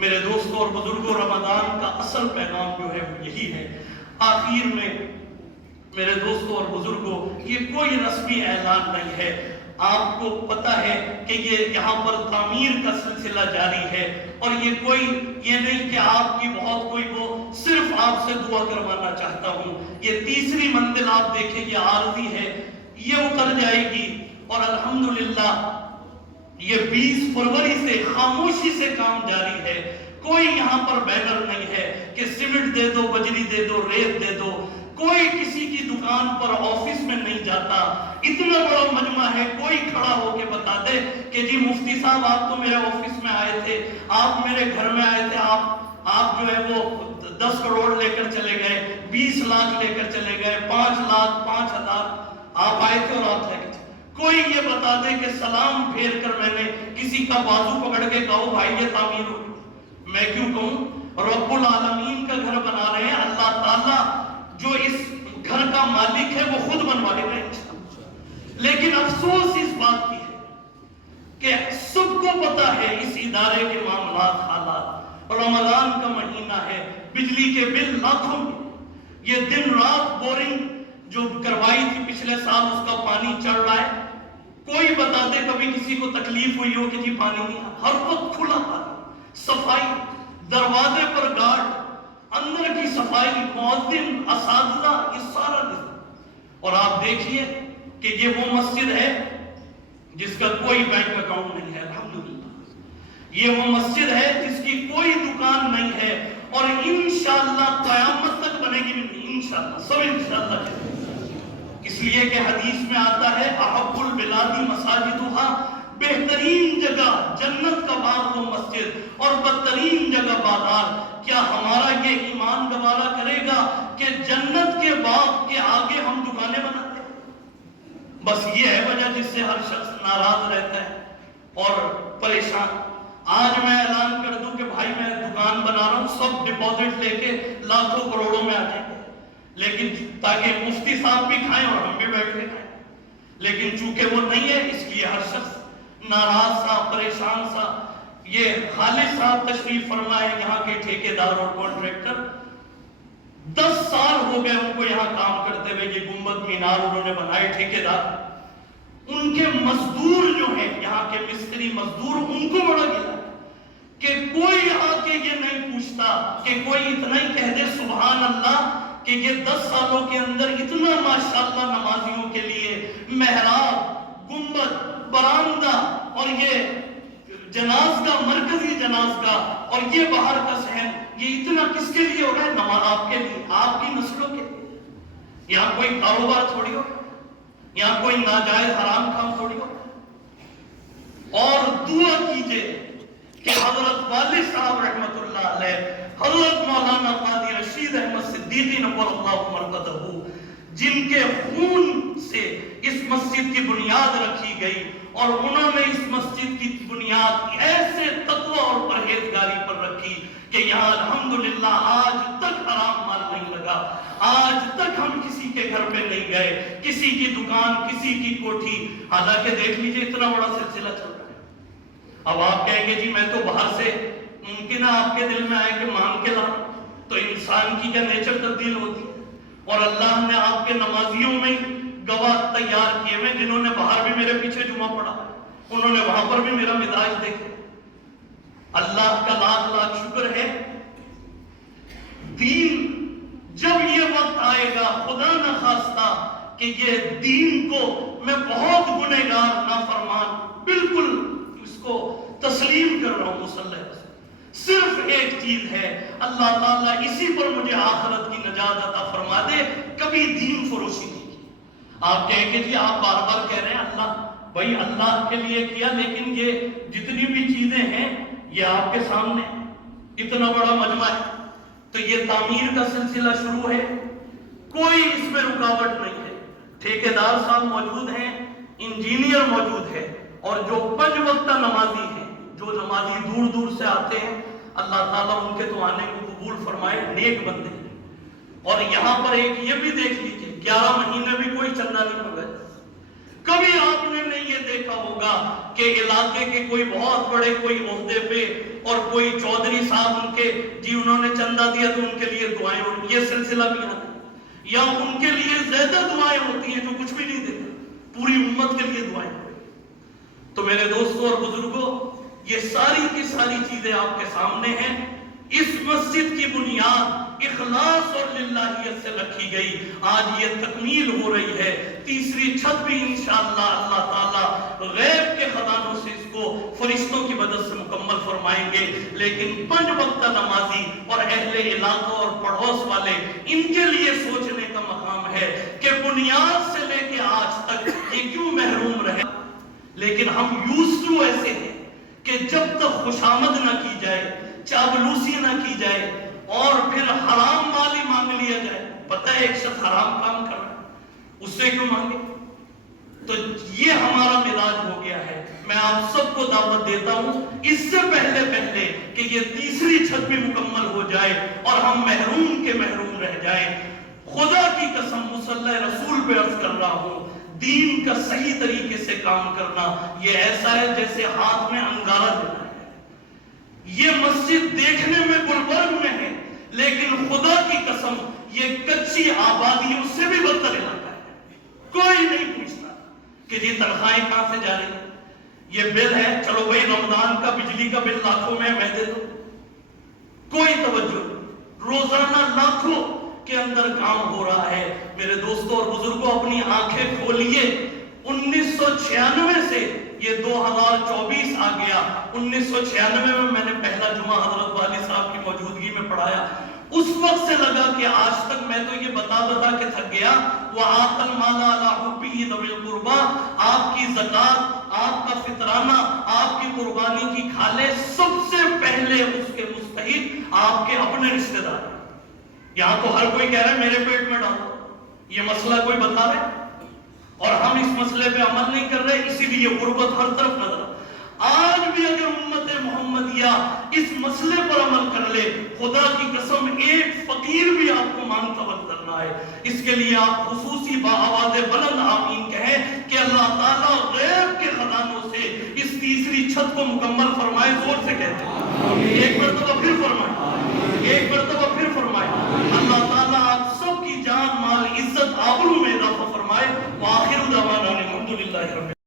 میرے دوستوں اور بزرگوں، رمضان کا اصل پیغام جو ہے وہ یہی ہے۔ آخر میں میرے دوستوں اور بزرگوں، یہ کوئی رسمی اعلان نہیں ہے۔ آپ کو پتہ ہے کہ یہ یہاں پر تعمیر کا سلسلہ جاری ہے، اور یہ نہیں کہ آپ کی بہت کوئی وہ صرف آپ سے دعا کروانا چاہتا ہوں۔ یہ تیسری منزل آپ دیکھیں، یہ عارضی ہے، یہ اتر جائے گی، اور الحمدللہ یہ 20 فروری سے خاموشی سے کام جاری ہے۔ کوئی یہاں پر بینر نہیں ہے کہ سیمنٹ دے دو، بجری دے دو، ریت دے دو۔ کوئی کسی کی دکان پر آفس میں نہیں جاتا۔ اتنا بڑا مجمع ہے، کوئی کھڑا ہو کے بتا دے کہ جی مفتی صاحب آپ تو میرے آفس میں آئے تھے، آپ میرے گھر میں آئے تھے، آپ جو ہے وہ 10 کروڑ لے کر چلے گئے، 20 لاکھ لے کر چلے گئے، 5 لاکھ 5,000 آپ آئے تھے اور آپ لے کے چلے۔ کوئی یہ بتا دے کہ سلام پھیر کر میں نے کسی کا بازو پکڑ کے کہو بھائی یہ تعمیر ہو۔ میں کیوں کہوں؟ رب العالمین کا گھر بنا رہے ہیں، اللہ تعالیٰ جو اس گھر کا مالک ہے وہ خود بنوائے گا انشاءاللہ۔ لیکن افسوس اس بات کی ہے کہ سب کو پتا ہے اس ادارے کے معاملات، حالات، رمضان کا مہینہ ہے، بجلی کے بل لاکھوں میں، یہ دن رات بورنگ جو کروائی تھی پچھلے سال اس کا پانی چڑھ رہا ہے۔ کوئی بتا دے کبھی کسی کو تکلیف ہوئی ہو کہ جی پانی نہیں، ہر وقت کھلا پانی، صفائی، دروازے پر گارڈ، اندر کی صفائی، مؤذن، اساتذہ، یہ سارا نظام۔ اور آپ دیکھیے کہ یہ وہ مسجد ہے جس کا کوئی بینک اکاؤنٹ نہیں ہے، الحمدللہ۔ یہ وہ مسجد ہے جس کی کوئی دکان نہیں ہے، اور انشاءاللہ قیامت تک بنے گی نہیں، انشاءاللہ، سب انشاءاللہ۔ اس لیے کہ حدیث میں آتا ہے احب البلاد مساجدھا، بہترین جگہ جنت کا باغ وہ مسجد، اور بدترین جگہ بازار۔ کیا ہمارا یہ ایمان گوارا کرے گا کہ جنت کے باغ کے آگے ہم دکانیں بناتے ہیں؟ بس یہ ہے وجہ جس سے ہر شخص ناراض رہتا ہے اور پریشان۔ آج میں اعلان کر دوں کہ بھائی میں دکان بنا رہا ہوں، سب ڈپازٹ لے کے لاکھوں کروڑوں میں آ جائیں گے، لیکن تاکہ مفتی صاحب بھی کھائیں اور ہم بھی بیٹھ کے کھائیں۔ لیکن چونکہ وہ نہیں ہے، اس لیے ہر شخص ناراض سا، پریشان سا۔ یہ خالد صاحب تشریف فرمائے، یہاں کے ٹھیکیدار اور کانٹریکٹر، 10 سال ہو گئے ان کو یہاں کام کرتے ہوئے، یہ گنبد مینار انہوں نے بنائے ٹھیکیدار۔ ان کے مزدور جو ہیں، یہاں کے مستری مزدور، ان کو بڑا گلا کہ کوئی آ کے یہ نہیں پوچھتا کہ کوئی اتنا ہی کہہ دے سبحان اللہ کہ یہ 10 سالوں کے اندر اتنا ماشاءاللہ نمازیوں کے لیے محراب، گنبد، برآمدہ، اور یہ جنازگاہ، مرکزی جنازگاہ، اور یہ باہر کا صحن، یہ اتنا کس کے لیے ہو رہا ہے؟ نماز آپ کے لیے، آپ کی نسلوں کے لیے۔ یہاں کوئی کاروبار تھوڑی ہو رہا ہے، یہاں کوئی ناجائز حرام کام تھوڑی ہو رہا ہے۔ اور دعا کیجئے کہ حضرت والد صاحب رحمت اللہ علیہ، حضرت مولانا قاضی رشید احمد صدیقی نور اللہ مرقدہ، جن کے خون سے اس مسجد کی بنیاد رکھی گئی، اور انہوں نے اس مسجد کی بنیاد ایسے تقوی اور پرہیزگاری پر رکھی کہ یہاں الحمدللہ آج تک حرام مال نہیں لگا، آج تک ہم کسی کے گھر پہ نہیں گئے، کسی کی دکان، کسی کی کوٹھی۔ حالانکہ دیکھ لیجئے اتنا بڑا سلسلہ چل رہا ہے۔ اب آپ کہیں گے جی میں تو باہر سے، ممکن ہے آپ کے دل میں آئے کہ مانگ کے لاؤں، تو انسان کی کیا نیچر تبدیل ہوتی ہے؟ اور اللہ نے آپ کے نمازیوں میں گواہ تیار کیے ہوئے، جنہوں نے باہر بھی میرے پیچھے جمعہ پڑھا، انہوں نے وہاں پر بھی میرا مزاج دیکھا۔ اللہ کا لاکھ لاکھ شکر ہے۔ دین جب یہ وقت آئے گا، خدا نہ خواستہ کہ یہ دین کو میں بہت گنہگار نافرمان، بالکل اس کو تسلیم کر رہا ہوں مسلح، صرف ایک چیز ہے، اللہ تعالیٰ اسی پر مجھے آخرت کی نجات عطا فرما دے، کبھی دین فروشی نہیں کی۔ آپ کہیں گے جی آپ بار بار کہہ رہے ہیں اللہ، بھائی اللہ کے لیے کیا، لیکن یہ جتنی بھی چیزیں ہیں یہ آپ کے سامنے، اتنا بڑا مجمع ہے، تو یہ تعمیر کا سلسلہ شروع ہے، کوئی اس میں رکاوٹ نہیں ہے۔ ٹھیکیدار صاحب موجود ہیں، انجینئر موجود ہے، اور جو 5 وقتہ نمازی ہیں، جو نمازی دور دور سے آتے ہیں، اللہ تعالیٰ ان کے تو آنے کو قبول فرمائے، نیک بندے ہیں۔ اور یہاں پر ایک یہ بھی دیکھ لیجئے، 11 مہینے بھی کوئی چندہ نہیں پکڑا، کبھی آپ نے نہیں یہ دیکھا ہوگا کہ علاقے کے کوئی بہت بڑے کوئی عہدے پہ اور کوئی چودھری صاحب ان کے جی انہوں نے چندہ دیا تو ان کے لیے دعائیں ہوتی، یہ سلسلہ بھی آتا ہے، یا ان کے لیے زیادہ دعائیں ہوتی ہیں جو کچھ بھی نہیں دیتا، پوری امت کے لیے دعائیں ہوتی ہیں۔ تو میرے دوستوں اور بزرگوں، یہ ساری کی ساری چیزیں آپ کے سامنے ہیں۔ اس مسجد کی بنیاد اخلاص اور للہیت سے رکھی گئی، آج یہ تکمیل ہو رہی ہے۔ تیسری چھت بھی انشاءاللہ اللہ تعالیٰ غیب کے خزانوں سے اس کو فرشتوں کی مدد سے مکمل فرمائیں گے، لیکن 5 وقتہ نمازی اور اہل علاقہ اور پڑوس والے، ان کے لیے سوچنے کا مقام ہے کہ بنیاد سے لے کے آج تک یہ کیوں محروم رہے۔ لیکن ہم یوزٹو ایسے ہیں کہ جب تک خوشامد نہ کی جائے، چاپلوسی نہ کی جائے اور پھر حرام مال ہی مانگ لیا جائے، پتہ ہے ایک شخص حرام کام کر رہا ہے، اس سے کیوں مانگے؟ تو یہ ہمارا مزاج ہو گیا ہے۔ میں آپ سب کو دعوت دیتا ہوں اس سے پہلے کہ یہ تیسری چھت بھی مکمل ہو جائے اور ہم محروم کے محروم رہ جائیں، خدا کی قسم مصلی رسول پہ عرض کر رہا ہوں، دین کا صحیح طریقے سے کام کرنا یہ ایسا ہے جیسے ہاتھ میں انگارہ دینا ہے۔ یہ مسجد دیکھنے میں گلبرگ میں ہے، لیکن خدا کی قسم یہ کچی آبادی اس سے بھی بدتر علاقہ ہے۔ کوئی نہیں پوچھتا کہ جی تنخواہیں کہاں سے جا رہی ہیں، یہ بل ہے، چلو بھائی رمضان کا بجلی کا بل لاکھوں میں دے دو، کوئی توجہ، روزانہ لاکھوں کے اندر کام ہو رہا ہے۔ میرے دوستوں اور بزرگوں، اپنی آنکھیں کھولیے، 1996 سے یہ 2024 آ گیا۔ 1996 میں نے پہلا جمعہ حضرت والی صاحب کی موجودگی میں پڑھایا، اس وقت سے لگا کہ آج تک میں تو یہ بتا کے تھک گیا، وَآتَ الْمَالَ عَلَىٰ حُبِّهِ ذَوِي الْقُرْبَىٰ، آپ کی زکوٰۃ، آپ کا فطرانہ، آپ کی قربانی کی کھالیں، سب سے پہلے اس کے مستحق آپ کے اپنے رشتہ دار۔ یہاں تو ہر کوئی کہہ رہا ہے میرے پیٹ میں ڈالو، یہ مسئلہ کوئی بتا رہے اور ہم اس مسئلے پہ عمل نہیں کر رہے، اسی لیے غربت ہر طرف نظر۔ آج بھی اگر امت محمدیہ اس مسئلے پر عمل کر لے، خدا کی قسم ایک فقیر بھی آپ کو مانتبت کرنا ہے۔ اس کے لیے آپ خصوصی بآواز بلند آمین کہیں کہ اللہ تعالیٰ غیب کے خزانوں سے اس تیسری چھت کو مکمل فرمائے۔ زور سے کہتے ہیں ایک مرتبہ پھر فرمائے، ایک مرتبہ